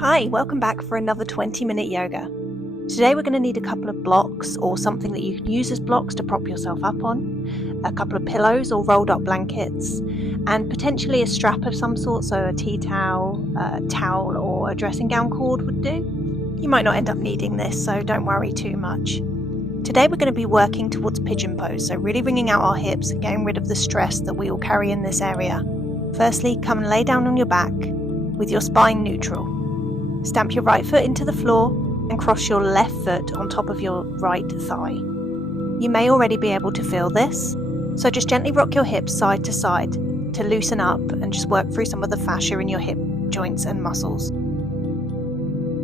Hi, welcome back for another 20-minute yoga. Today we're going to need a couple of blocks or something that you can use as blocks to prop yourself up on, a couple of pillows or rolled up blankets, and potentially a strap of some sort, so a tea towel, a towel or a dressing gown cord would do. You might not end up needing this, so don't worry too much. Today we're going to be working towards pigeon pose, so really wringing out our hips and getting rid of the stress that we all carry in this area. Firstly, come and lay down on your back with your spine neutral. Stamp your right foot into the floor and cross your left foot on top of your right thigh. You may already be able to feel this, so just gently rock your hips side to side to loosen up and just work through some of the fascia in your hip joints and muscles.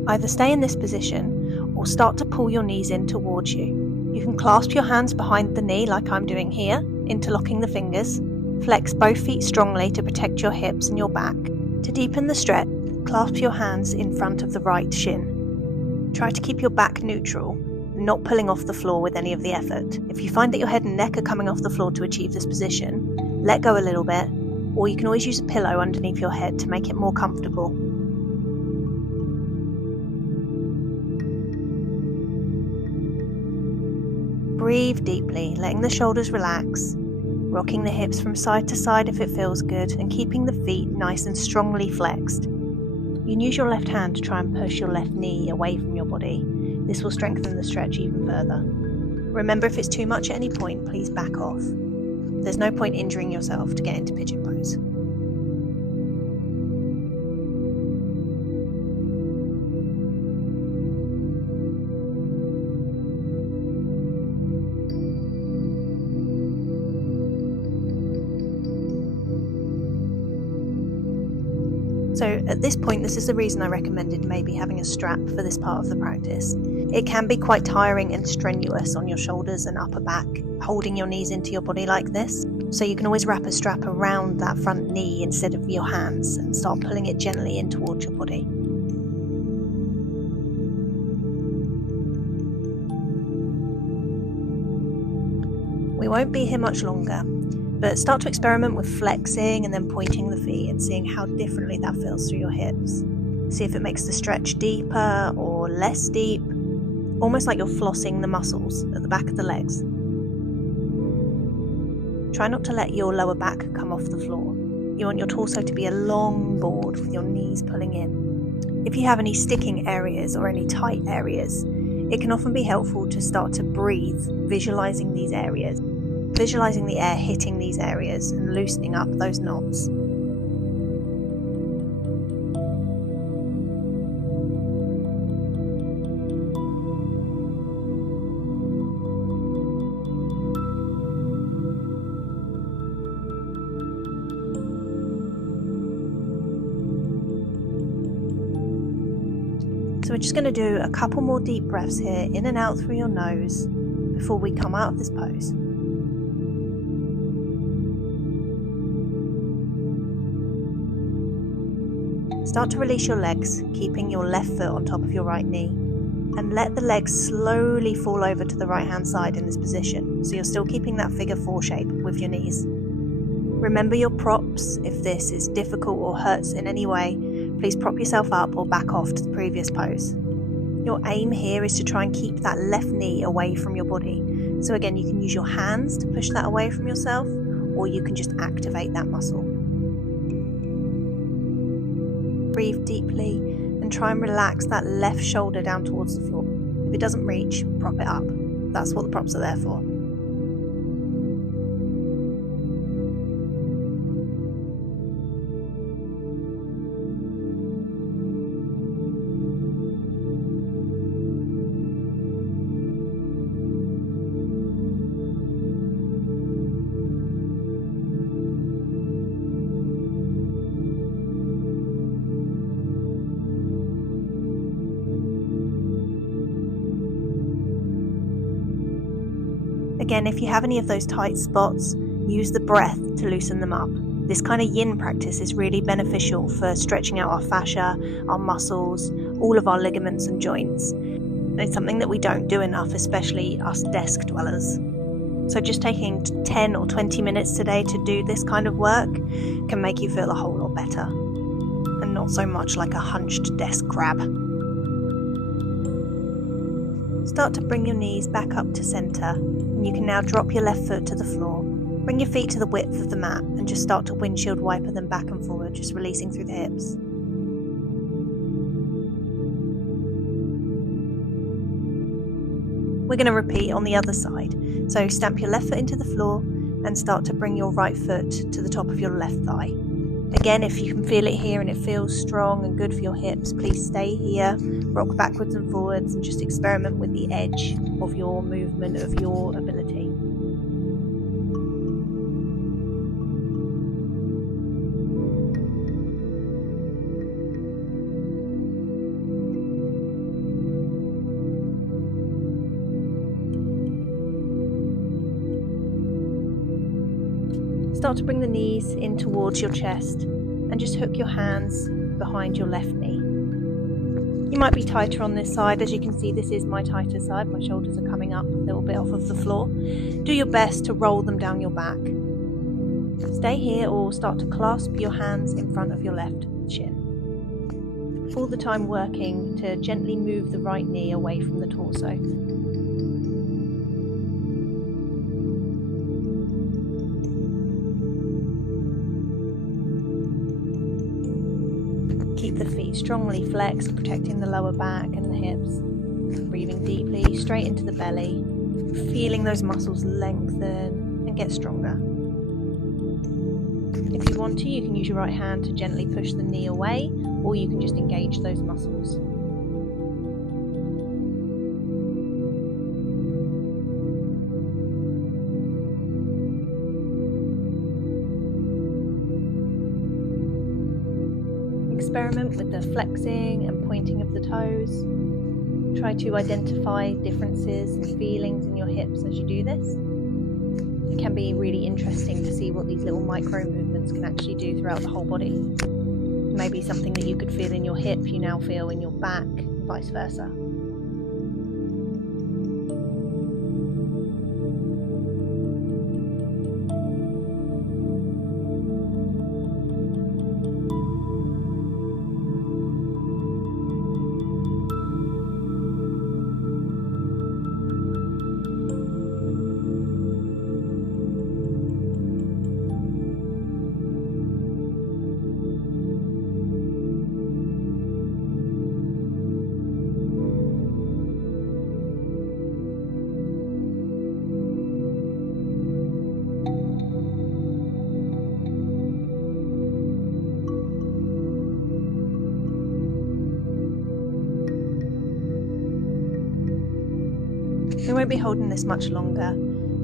Either stay in this position or start to pull your knees in towards you. You can clasp your hands behind the knee like I'm doing here, interlocking the fingers. Flex both feet strongly to protect your hips and your back. To deepen the stretch, clasp your hands in front of the right shin. Try to keep your back neutral, not pulling off the floor with any of the effort. If you find that your head and neck are coming off the floor to achieve this position, let go a little bit, or you can always use a pillow underneath your head to make it more comfortable. Breathe deeply, letting the shoulders relax, rocking the hips from side to side if it feels good, and keeping the feet nice and strongly flexed. You can use your left hand to try and push your left knee away from your body. This will strengthen the stretch even further. Remember, if it's too much at any point, please back off. There's no point injuring yourself to get into pigeon pose. So at this point, this is the reason I recommended maybe having a strap for this part of the practice. It can be quite tiring and strenuous on your shoulders and upper back, holding your knees into your body like this. So you can always wrap a strap around that front knee instead of your hands and start pulling it gently in towards your body. We won't be here much longer, but start to experiment with flexing and then pointing the feet and seeing how differently that feels through your hips. See if it makes the stretch deeper or less deep, almost like you're flossing the muscles at the back of the legs. Try not to let your lower back come off the floor. You want your torso to be a long board with your knees pulling in. If you have any sticking areas or any tight areas, it can often be helpful to start to breathe, visualizing these areas. Visualizing the air hitting these areas and loosening up those knots. So we're just going to do a couple more deep breaths here, in and out through your nose, before we come out of this pose. Start to release your legs, keeping your left foot on top of your right knee, and let the legs slowly fall over to the right hand side in this position, so you're still keeping that figure 4 shape with your knees. Remember your props. If this is difficult or hurts in any way, please prop yourself up or back off to the previous pose. Your aim here is to try and keep that left knee away from your body. So again, you can use your hands to push that away from yourself, or you can just activate that muscle. Breathe deeply and try and relax that left shoulder down towards the floor. If it doesn't reach, prop it up. That's what the props are there for. Again, if you have any of those tight spots, use the breath to loosen them up. This kind of yin practice is really beneficial for stretching out our fascia, our muscles, all of our ligaments and joints. And it's something that we don't do enough, especially us desk dwellers. So just taking 10 or 20 minutes today to do this kind of work can make you feel a whole lot better. And not so much like a hunched desk crab. Start to bring your knees back up to centre, and you can now drop your left foot to the floor. Bring your feet to the width of the mat and just start to windshield wiper them back and forward, just releasing through the hips. We're going to repeat on the other side. So stamp your left foot into the floor and start to bring your right foot to the top of your left thigh. Again, if you can feel it here and it feels strong and good for your hips, please stay here, rock backwards and forwards and just experiment with the edge of your movement, of your ability. Start to bring the knees in towards your chest and just hook your hands behind your left knee. You might be tighter on this side. As you can see, this is my tighter side. My shoulders are coming up a little bit off of the floor. Do your best to roll them down your back. Stay here or start to clasp your hands in front of your left shin. All the time working to gently move the right knee away from the torso. Keep the feet strongly flexed, protecting the lower back and the hips. Breathing deeply, straight into the belly, feeling those muscles lengthen and get stronger. If you want to, you can use your right hand to gently push the knee away, or you can just engage those muscles. Experiment with the flexing and pointing of the toes. Try to identify differences and feelings in your hips as you do this. It can be really interesting to see what these little micro movements can actually do throughout the whole body. Maybe something that you could feel in your hip, you now feel in your back, and vice versa. We won't be holding this much longer.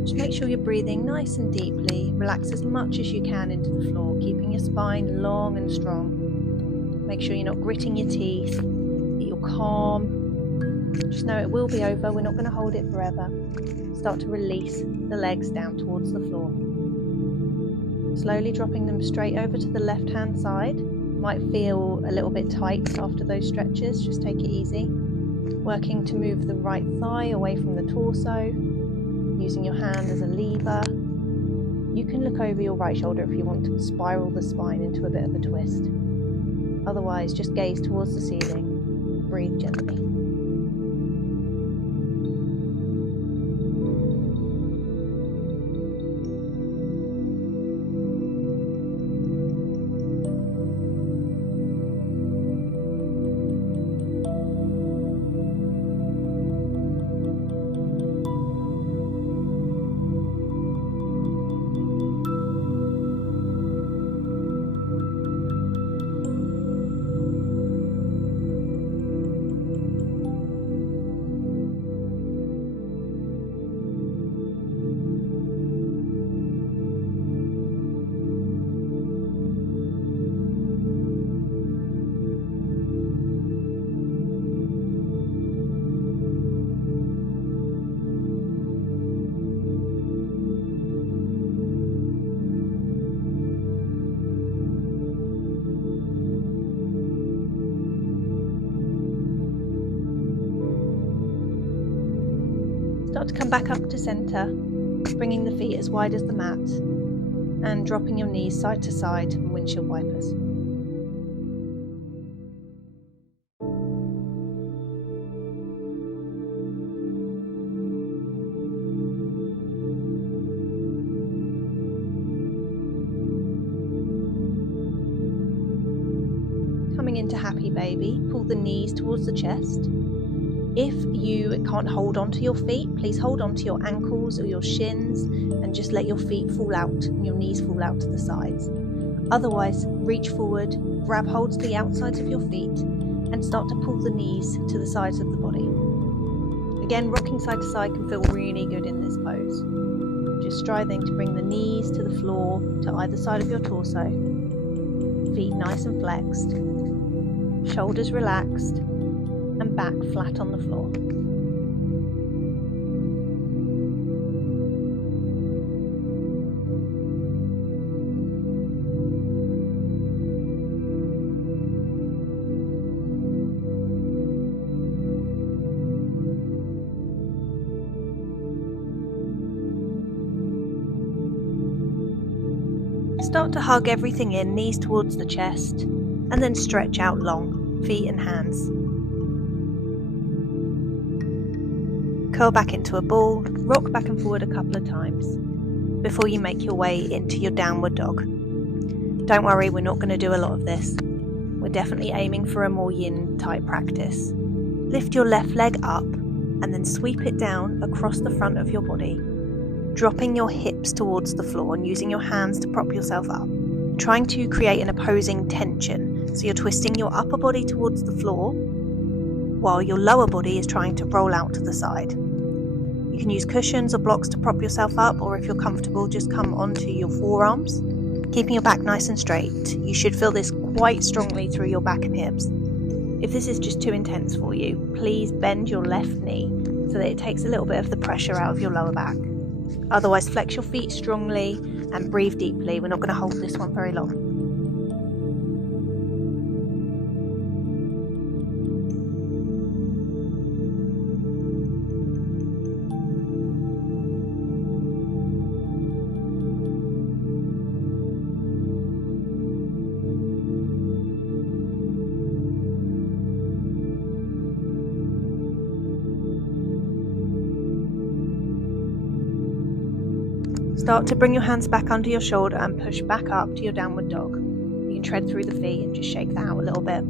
Just make sure you're breathing nice and deeply. Relax as much as you can into the floor, keeping your spine long and strong. Make sure you're not gritting your teeth, that you're calm. Just know it will be over. We're not going to hold it forever. Start to release the legs down towards the floor. Slowly dropping them straight over to the left-hand side. Might feel a little bit tight after those stretches. Just take it easy. Working to move the right thigh away from the torso, using your hand as a lever. You can look over your right shoulder if you want to spiral the spine into a bit of a twist. Otherwise, just gaze towards the ceiling, breathe gently. Start to come back up to centre, bringing the feet as wide as the mat and dropping your knees side to side and windshield wipers. baby, pull the knees towards the chest. If you can't hold onto your feet, please hold onto your ankles or your shins and just let your feet fall out and your knees fall out to the sides. Otherwise, reach forward, grab hold to the outsides of your feet and start to pull the knees to the sides of the body. Again, rocking side to side can feel really good in this pose. Just striving to bring the knees to the floor to either side of your torso. Feet nice and flexed, shoulders relaxed, and back flat on the floor. Start to hug everything in, knees towards the chest, and then stretch out long, feet and hands. Curl back into a ball, rock back and forward a couple of times before you make your way into your downward dog. Don't worry, we're not going to do a lot of this. We're definitely aiming for a more yin type practice. Lift your left leg up and then sweep it down across the front of your body, dropping your hips towards the floor and using your hands to prop yourself up, trying to create an opposing tension. So you're twisting your upper body towards the floor while your lower body is trying to roll out to the side. You can use cushions or blocks to prop yourself up, or if you're comfortable, just come onto your forearms, keeping your back nice and straight. You should feel this quite strongly through your back and hips. If this is just too intense for you, please bend your left knee so that it takes a little bit of the pressure out of your lower back. Otherwise, flex your feet strongly and breathe deeply. We're not going to hold this one very long. Start to bring your hands back under your shoulder and push back up to your downward dog. You can tread through the feet and just shake that out a little bit.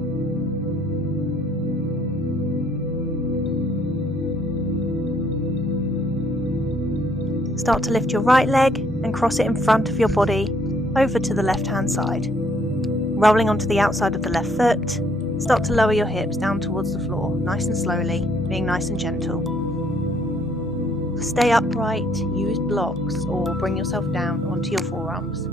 Start to lift your right leg and cross it in front of your body over to the left hand side. Rolling onto the outside of the left foot, start to lower your hips down towards the floor, nice and slowly, being nice and gentle. Stay upright, use blocks, or bring yourself down onto your forearms,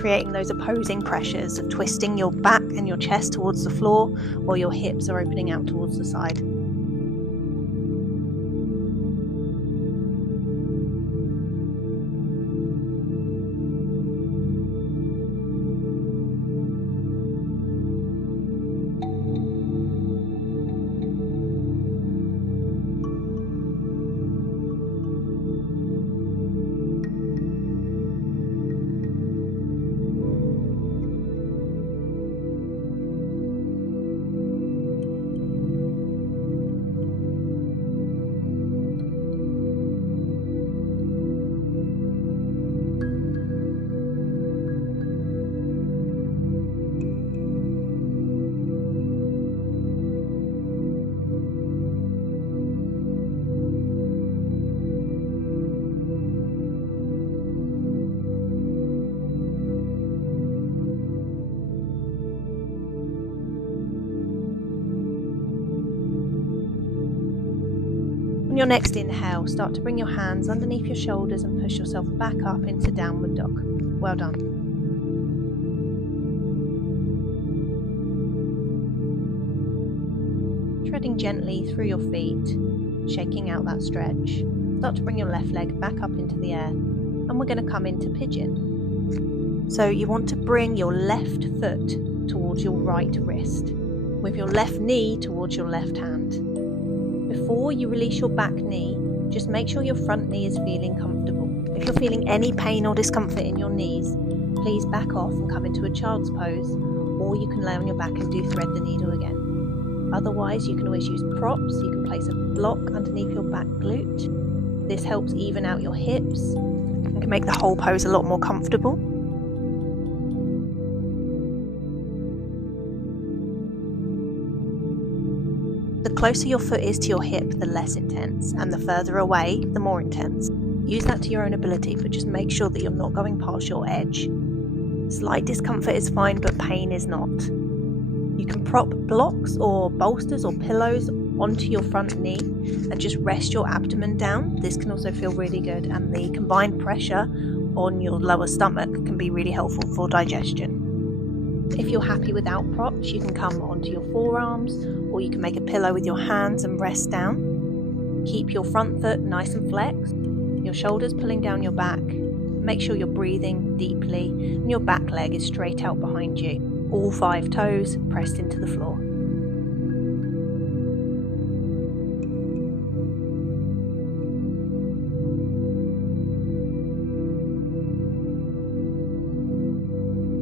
creating those opposing pressures of twisting your back and your chest towards the floor while your hips are opening out towards the side. On your next inhale, start to bring your hands underneath your shoulders and push yourself back up into downward dog. Well done. Treading gently through your feet, shaking out that stretch. Start to bring your left leg back up into the air, and we're going to come into pigeon. So you want to bring your left foot towards your right wrist, with your left knee towards your left hand. Before you release your back knee, just make sure your front knee is feeling comfortable. If you're feeling any pain or discomfort in your knees, please back off and come into a child's pose, or you can lay on your back and do thread the needle again. Otherwise, you can always use props. You can place a block underneath your back glute. This helps even out your hips and can make the whole pose a lot more comfortable. The closer your foot is to your hip, the less intense, and the further away, the more intense. Use that to your own ability, but just make sure that you're not going past your edge. Slight discomfort is fine, but pain is not. You can prop blocks or bolsters or pillows onto your front knee and just rest your abdomen down. This can also feel really good, and the combined pressure on your lower stomach can be really helpful for digestion. If you're happy without props, you can come onto your forearms, or you can make a pillow with your hands and rest down. Keep your front foot nice and flexed, your shoulders pulling down your back. Make sure you're breathing deeply and your back leg is straight out behind you. All 5 toes pressed into the floor.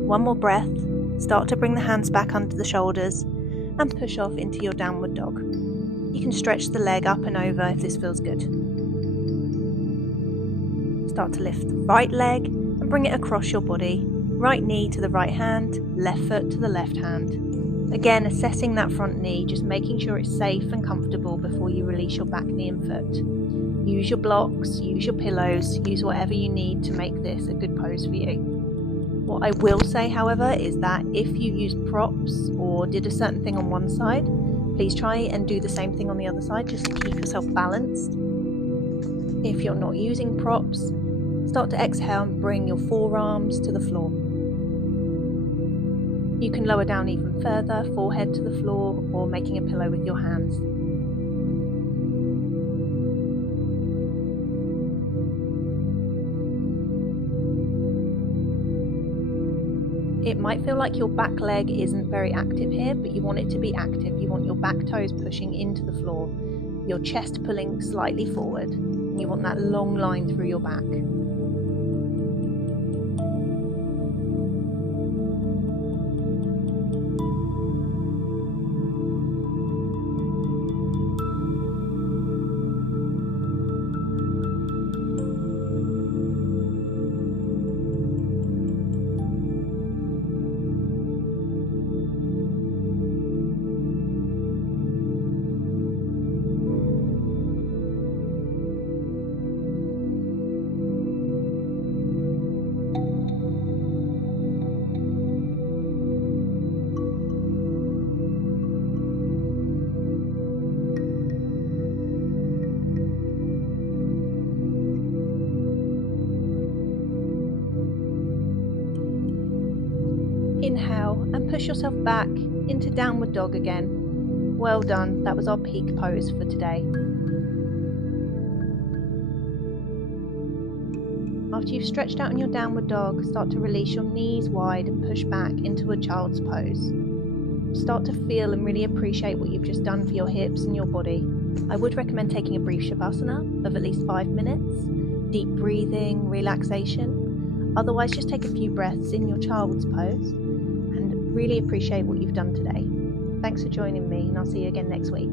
One more breath. Start to bring the hands back under the shoulders and push off into your downward dog. You can stretch the leg up and over if this feels good. Start to lift the right leg and bring it across your body. Right knee to the right hand, left foot to the left hand. Again, assessing that front knee, just making sure it's safe and comfortable before you release your back knee and foot. Use your blocks, use your pillows, use whatever you need to make this a good pose for you. What I will say, however, is that if you used props or did a certain thing on one side, please try and do the same thing on the other side just to keep yourself balanced. If you're not using props, start to exhale and bring your forearms to the floor. You can lower down even further, forehead to the floor, or making a pillow with your hands. It might feel like your back leg isn't very active here, but you want it to be active. You want your back toes pushing into the floor, your chest pulling slightly forward, and you want that long line through your back. Inhale and push yourself back into downward dog again. Well done, that was our peak pose for today. After you've stretched out in your downward dog, start to release your knees wide and push back into a child's pose. Start to feel and really appreciate what you've just done for your hips and your body. I would recommend taking a brief shavasana of at least 5 minutes, deep breathing, relaxation. Otherwise, just take a few breaths in your child's pose and really appreciate what you've done today. Thanks for joining me, and I'll see you again next week.